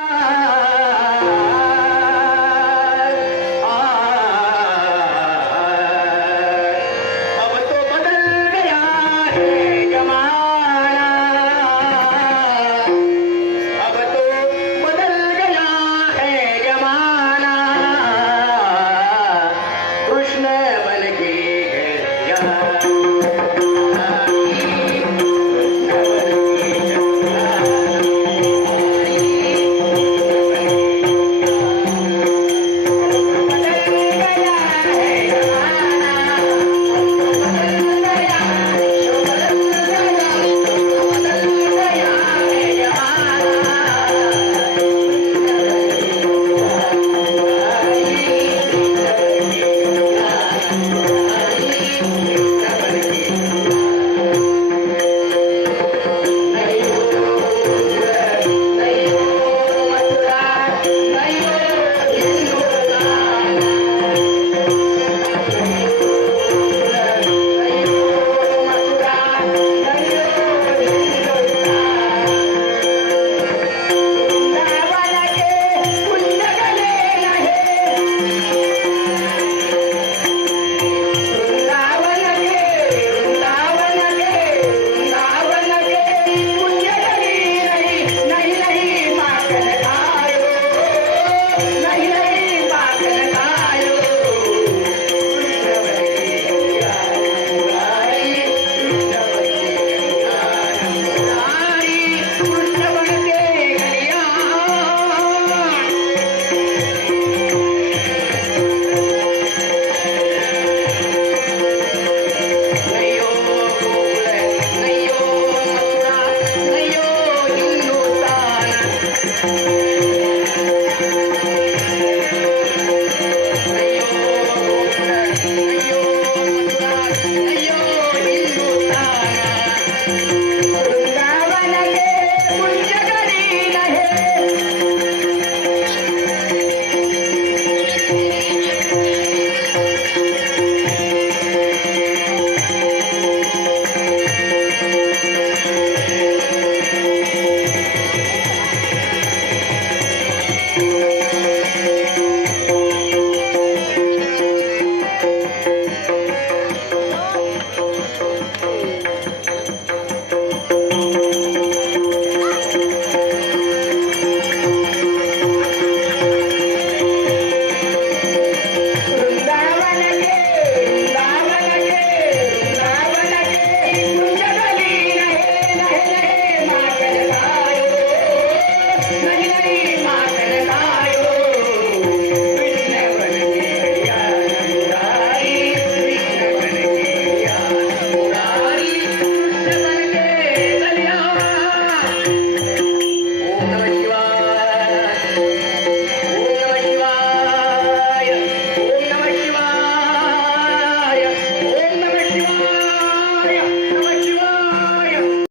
Ah! Uh -huh. Thank mm -hmm. you.